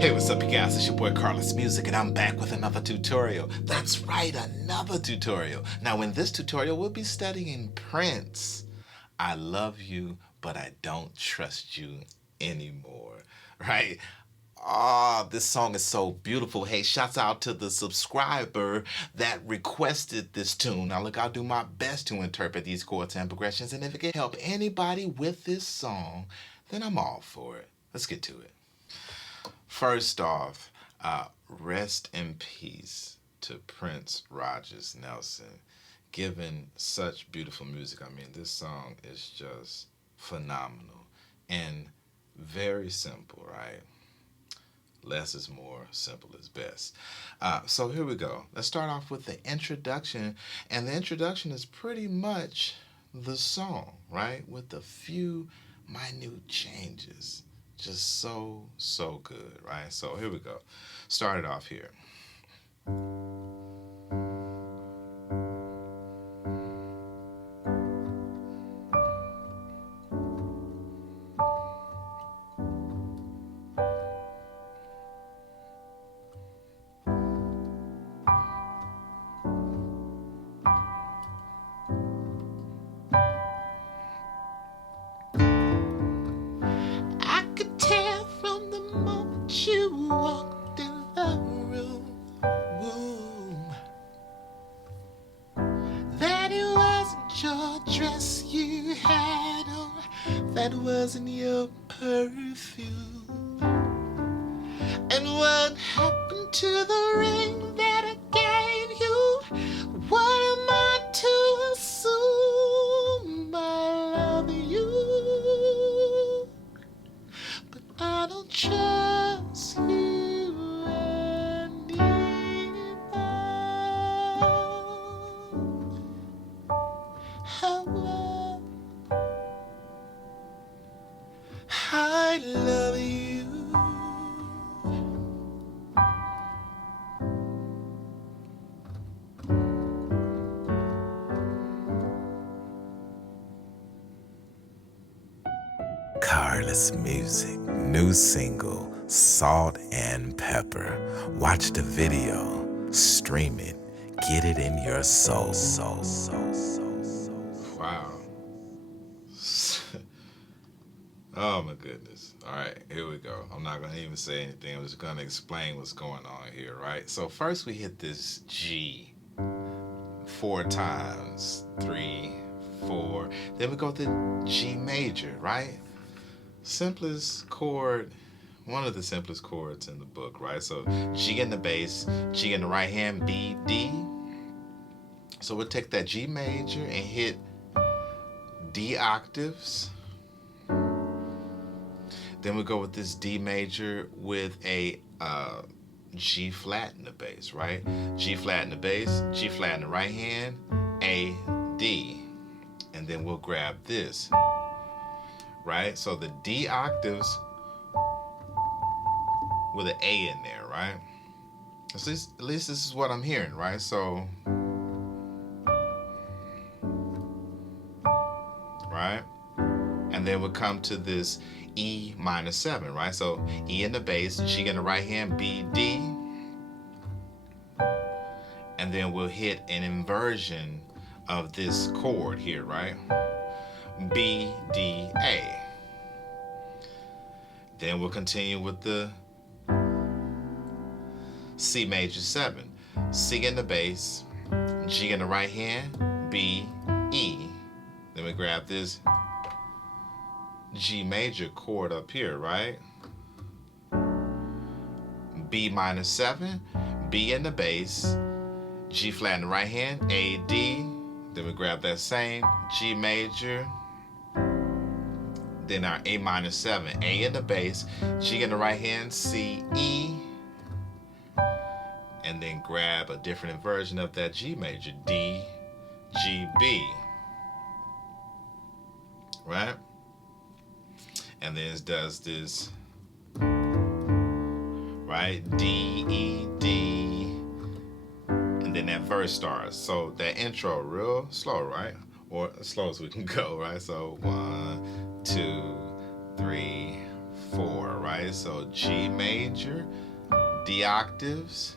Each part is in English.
Hey, what's up, you guys? It's your boy Carlos Music, and I'm back with another tutorial. That's right, another tutorial. Now, in this tutorial, we'll be studying Prince. I love you, but I don't trust you anymore. Right? Ah, this song is so beautiful. Hey, shouts out to the subscriber that requested this tune. Now, look, I'll do my best to interpret these chords and progressions, and if it can help anybody with this song, then I'm all for it. Let's get to it. First off, rest in peace to Prince Rogers Nelson. Given such beautiful music, I mean, this song is just phenomenal and very simple, right? Less is more, simple is best. So here we go. Let's start off with the introduction, and the introduction is pretty much the song, right? With a few minute changes. Just so good, right? So here we go. Start it off here. I could tell from the moment you walked in the room that it wasn't your dress you had on, that wasn't your perfume. And what happened to the ring that I gave you? What am I to assume? I love you, but I don't trust you anymore. How I love you. Carlos Music, new single, Salt and Pepper. Watch the video, stream it, get it in your soul. Wow. Oh my goodness. All right, here we go. I'm not going to even say anything. I'm just going to explain what's going on here, right? So first we hit this G 4 times, 3, 4. Then we go to G major, right? Simplest chord, one of the simplest chords in the book, right? So G in the bass, G in the right hand, B, D. So we'll take that G major and hit D octaves. Then we go with this D major with a G flat in the bass, right? G flat in the bass, G flat in the right hand, A, D. And then we'll grab this, right? So the D octaves with an A in there, right? At least this is what I'm hearing, right? So, right? And then we'll come to this E minor 7, right? So E in the bass, G in the right hand, B, D. And then we'll hit an inversion of this chord here, right? B, D, A. Then we'll continue with the C major 7. C in the bass, G in the right hand, B, E. Then we grab this G major chord up here, right? B minor 7, B in the bass, G flat in the right hand, A, D. Then we grab that same G major. Then our A minor 7, A in the bass, G in the right hand, C, E. And then grab a different inversion of that G major, D, G, B. Right? And then it does this, right? D, E, D. And then that verse starts. So that intro real slow, right? Or as slow as we can go, right? So 1, 2, 3, right? So G major, D octaves,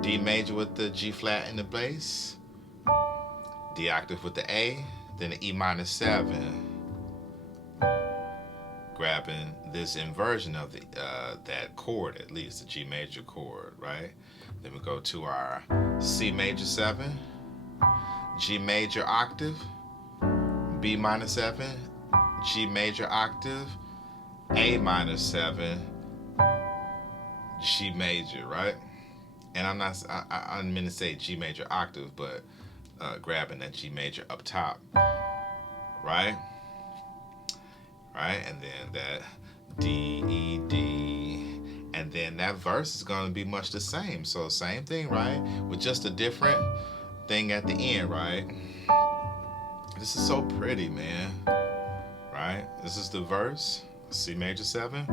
D major with the G flat in the bass, D octave with the A, then the E minor 7, grabbing this inversion of the that chord, at least the G major chord, right? Then we go to our C major 7, G major octave, B minor 7, G major octave, A minor 7, G major, right? And I didn't mean to say G major octave, but grabbing that G major up top, right? Right, and then that D, E, D, and then that verse is going to be much the same. So same thing, right? With just a different thing at the end, right? This is so pretty, man. Right? This is the verse, C major 7.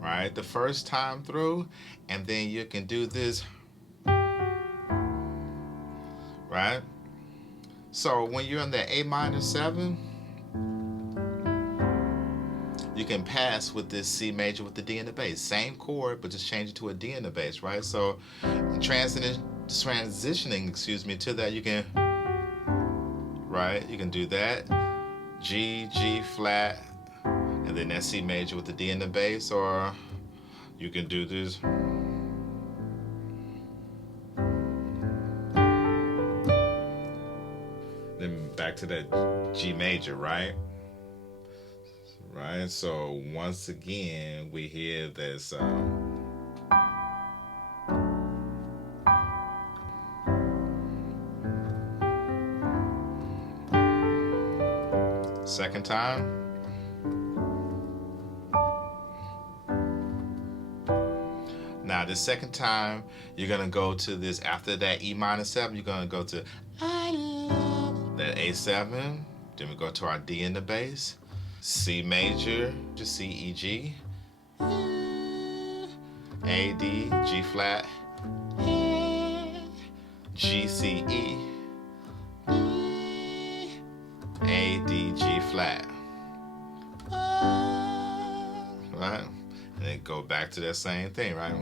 Right? The first time through, and then you can do this, right? So when you're in the A minor 7, you can pass with this C major with the D in the bass. Same chord, but just change it to a D in the bass, right? So transitioning, to that, you can, right? You can do that. G, G flat, and then that C major with the D in the bass, or you can do this. Then back to that G major, right? Right, so once again, we hear this second time. Now, the second time, you're going to go to this, after that E minor 7, you're going to go to I love that A7. Then we go to our D in the bass. C major, just C, E, G. A, D, G flat. G, C, E. A, D, G flat. Right? And then go back to that same thing, right?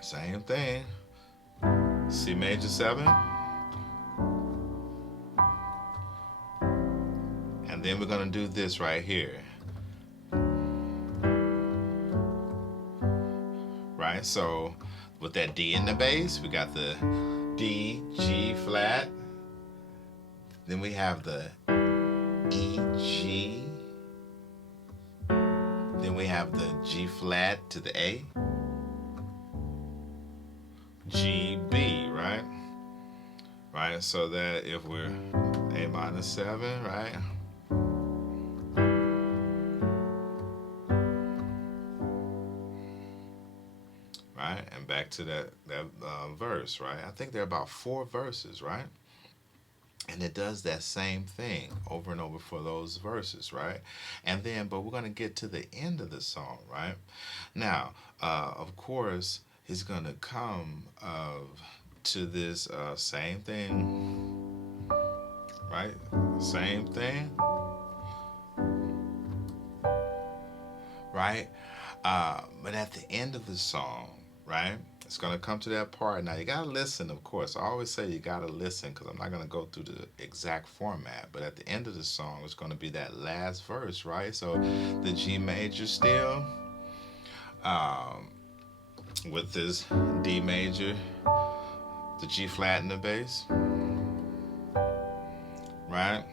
Same thing. C major 7. And then we're going to do this right here. Right? So with that D in the bass, we got the D, G flat. Then we have the E, G. Then we have the G flat to the A. G, B, right? Right, so that if we're A minor 7, right? Right, and back to that verse, right? I think there are about 4 verses, right? And it does that same thing over and over for those verses, right? And then, but we're going to get to the end of the song, right? Now, of course, he's going to come to this same thing, right? Same thing, right? But at the end of the song, right? It's going to come to that part. Now, you got to listen, of course. I always say you got to listen because I'm not going to go through the exact format. But at the end of the song, it's going to be that last verse, right? So the G major still with this D major, the G flat in the bass, right?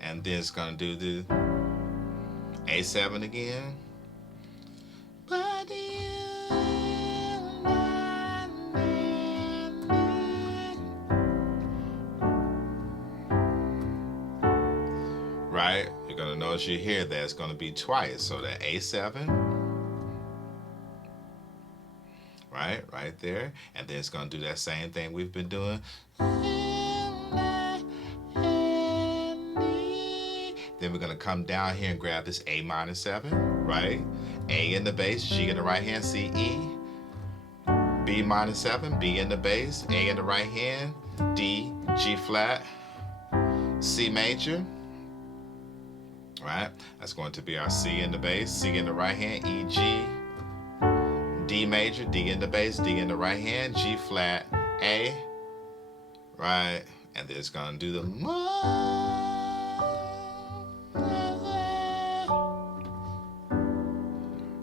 And then it's going to do the A7 again. Right? You're going to notice you hear that it's going to be twice. So that A7, right? Right there. And then it's going to do that same thing we've been doing. Then we're going to come down here and grab this A minor 7, right? A in the bass, G in the right hand, C, E. B minor 7, B in the bass, A in the right hand, D, G flat, C major, right? That's going to be our C in the bass, C in the right hand, E, G, D major, D in the bass, D in the right hand, G flat, A, right? And then it's going to do the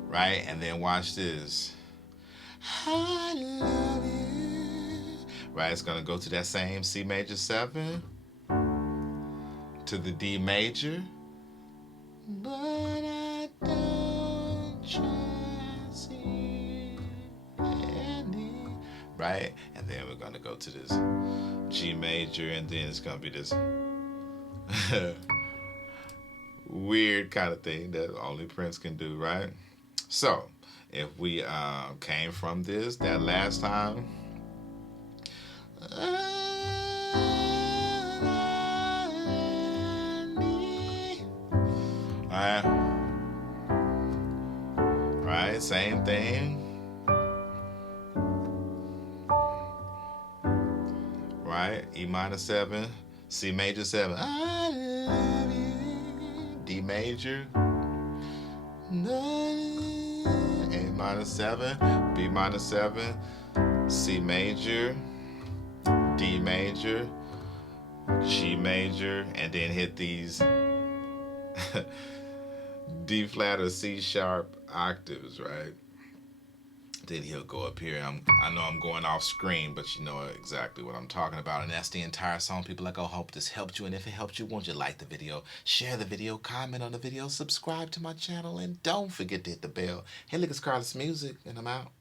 right? And then watch this. I love you. Right, it's going to go to that same C major 7 to the D major. But I don't trust you, Andy. Right? And then we're going to go to this G major, and then it's going to be this weird kind of thing that only Prince can do, right? So, if we came from this that last time, alright, right, same thing, right, E minor 7, C major 7, I love you, D major, A minor 7, B minor 7, C major, D major, G major, and then hit these D flat or C sharp octaves, right? Then he'll go up here. I know I'm going off screen, but you know exactly what I'm talking about. And that's the entire song. People like, I hope this helped you. And if it helped you, won't you like the video, share the video, comment on the video, subscribe to my channel, and don't forget to hit the bell. Hey, look, it's Carlos Music, and I'm out.